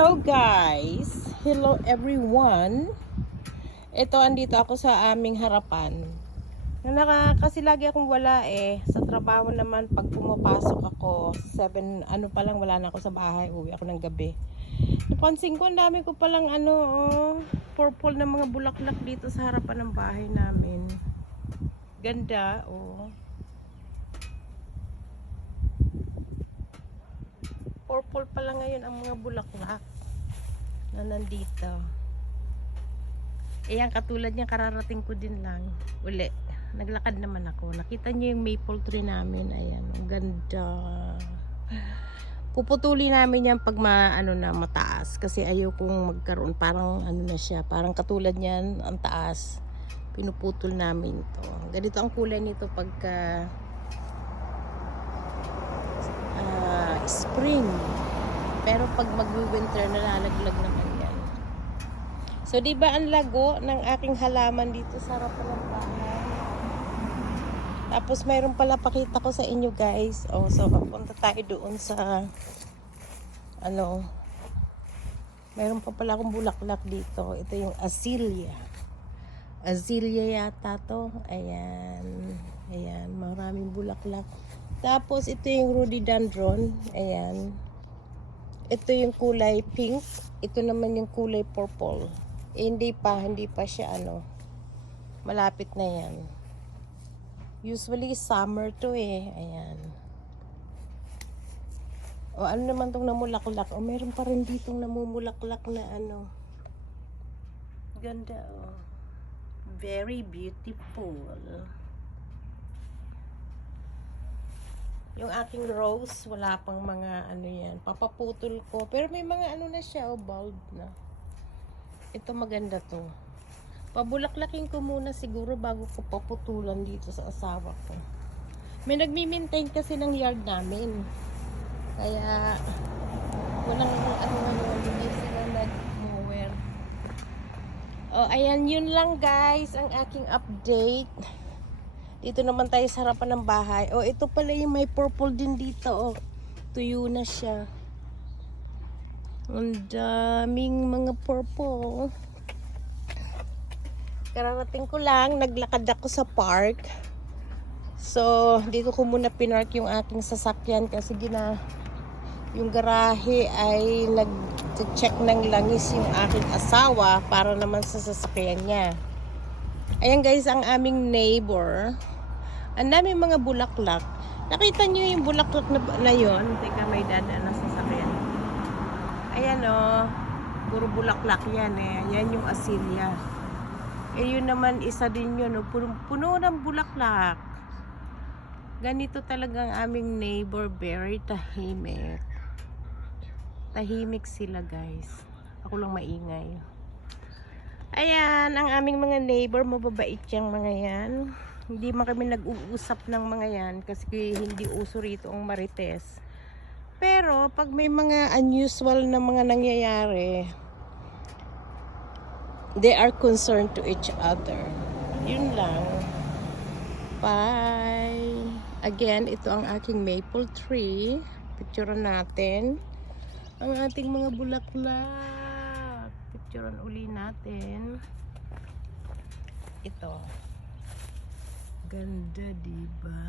Hello guys! Hello everyone! Ito, andito ako sa aming harapan. Kasi lagi akong wala sa trabaho naman. Pag pumapasok ako 7, ano pa lang, wala na ako sa bahay. Uwi ako ng gabi. Napansin ko, ang dami ko palang purple na mga bulaklak dito sa harapan ng bahay namin. Ganda, purple pala ngayon ang mga bulaklak na nandito. Ayan, katulad niya, kararating ko din lang uli, naglakad naman ako. Nakita niyo yung maple tree namin. Ayan, ang ganda. Puputuli namin yan pag mataas, kasi ayaw kong magkaroon parang na siya, parang katulad niyan ang taas. Pinuputol namin to. Ganito ang kulay nito pagka spring, pero pag mag-winter nalalaglag naman yan. So, di ba ang lago ng aking halaman dito sa harapan ng bahay? Tapos, mayroon pala pakita ko sa inyo, guys. So, papunta tayo doon sa mayroon pa pala akong bulaklak dito. Ito yung azalea. Azalea yata to. Ayan. Ayan, maraming bulaklak. Tapos, ito yung rhododendron. Ayan. Ito yung kulay pink. Ito naman yung kulay purple. Hindi pa siya malapit na yan. Usually summer to ayan. Ano naman tong namulaklak? Meron pa rin ditong namumulaklak na ganda very beautiful. Yung aking rose, wala pang mga yan. Papaputol ko. Pero may mga na siya, bulb na. Ito maganda to. Pabulaklakin ko muna siguro bago ko paputulan dito sa asawa ko. May nagmi-maintain kasi ng yard namin. Kaya walang hindi sila nag-mower. Ayan, yun lang guys ang aking update. Dito naman tayo sa harapan ng bahay. Ito pala yung may purple din dito. Tuyo na siya. Ang daming mga purple. Kararating ko lang, naglakad ako sa park. So, dito ko muna pinark yung aking sasakyan kasi yung garahe ay nag-check ng langis yung aking asawa para naman sa sasakyan niya. Ayan guys, ang aming neighbor. Ang daming mga bulaklak. Nakita niyo yung bulaklak na yun? Teka, may dadaan na sasakyan. Ayan puro bulaklak yan Yan yung azalea. Yun naman isa din yun puno ng bulaklak. Ganito talagang aming neighbor, very tahimik. Tahimik sila guys. Ako lang maingay. Ayan, ang aming mga neighbor, mababait yung mga yan. Hindi man kami nag-uusap ng mga yan kasi hindi uso rito ang marites. Pero pag may mga unusual na mga nangyayari, they are concerned to each other. Yun lang. Bye. Again, ito ang aking maple tree. Picturean natin ang ating mga bulaklak. Picturean uli natin. Ito. Ganda, diba?